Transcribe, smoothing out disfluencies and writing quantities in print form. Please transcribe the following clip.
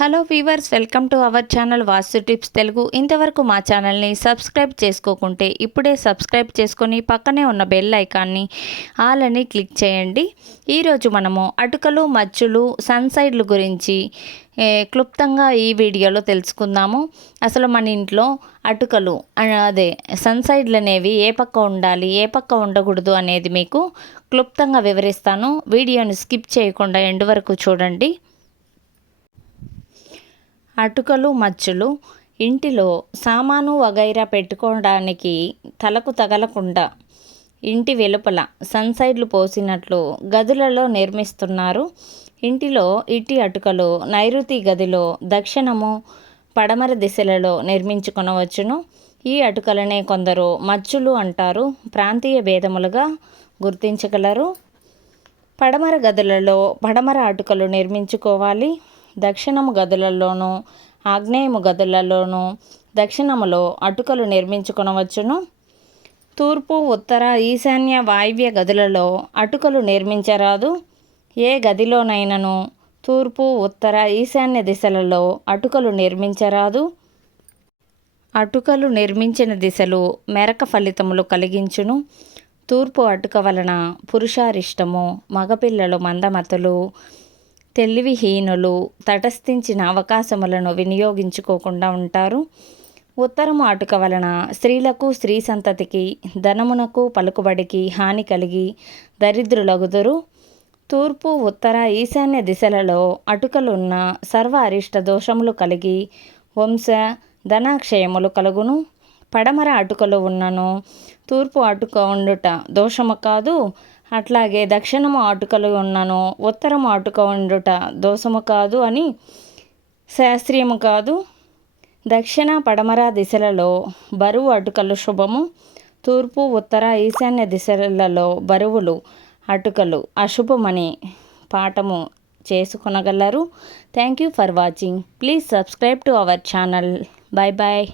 Hello weavers, welcome to our channel vastu tips Telugu. ఇంతవరకు మా ఛానల్ని సబ్స్క్రైబ్ చేసుకోకుంటే ఇప్పుడే సబ్స్క్రైబ్ చేసుకొని పక్కనే ఉన్న బెల్ ఐకాన్ని ఆల్ అని క్లిక్ చేయండి. ఈరోజు మనము అటుకలు, మచ్చులు, సన్సైడ్లు గురించి క్లుప్తంగా ఈ వీడియోలో తెలుసుకుందాము. అసలు మన ఇంట్లో అటుకలు అదే సన్సైడ్లు అనేవి ఏ పక్క ఉండాలి, ఏ పక్క ఉండకూడదు అనేది మీకు క్లుప్తంగా వివరిస్తాను. వీడియోని స్కిప్ చేయకుండా ఎండ్ వరకు చూడండి. అటుకలు, మచ్చులు ఇంటిలో సామాను వగైరా పెట్టుకోవడానికి తలకు తగలకుండా ఇంటి వెలుపల సన్సైడ్లు పోసినట్లు గదులలో నిర్మిస్తున్నారు. ఇంటిలో ఇట్టి అటుకలు నైరుతి గదిలో దక్షిణము, పడమర దిశలలో నిర్మించుకొనవచ్చును. ఈ అటుకలనే కొందరు మచ్చులు అంటారు. ప్రాంతీయ భేదములుగా గుర్తించగలరు. పడమర గదులలో పడమర అటుకలు నిర్మించుకోవాలి. దక్షిణము గదులలోనూ, ఆగ్నేయము గదులలోనూ దక్షిణములో అటుకలు నిర్మించుకొనవచ్చును. తూర్పు, ఉత్తర, ఈశాన్య, వాయువ్య గదులలో అటుకలు నిర్మించరాదు. ఏ గదిలోనైనను తూర్పు, ఉత్తర, ఈశాన్య దిశలలో అటుకలు నిర్మించరాదు. అటుకలు నిర్మించిన దిశలు మెరక ఫలితములు కలిగించును. తూర్పు అటుక వలన పురుషారిష్టము, మగపిల్లలు మందమతులు, తెలివిహీనులు తటస్థించిన అవకాశములను వినియోగించుకోకుండా ఉంటారు. ఉత్తరము అటుక వలన స్త్రీలకు, స్త్రీ సంతతికి, ధనమునకు, పలుకుబడికి హాని కలిగి దరిద్రులగుదురు. తూర్పు, ఉత్తర, ఈశాన్య దిశలలో అటుకలున్న సర్వ అరిష్ట దోషములు కలిగి వంశ ధనాక్షయములు కలుగును. పడమర అటుకలు ఉన్నను తూర్పు అటుక ఉండుట దోషము కాదు. అట్లాగే దక్షిణము అటుకలు ఉన్నను ఉత్తరము అటుక ఉండుట దోషము కాదు అని శాస్త్రీయము కాదు. దక్షిణ, పడమర దిశలలో బరువు అటుకలు శుభము. తూర్పు, ఉత్తర, ఈశాన్య దిశలలో బరువులు అటుకలు అశుభమని పాఠము చేసుకొనగలరు. Thank you for watching. Please subscribe to our channel. Bye bye.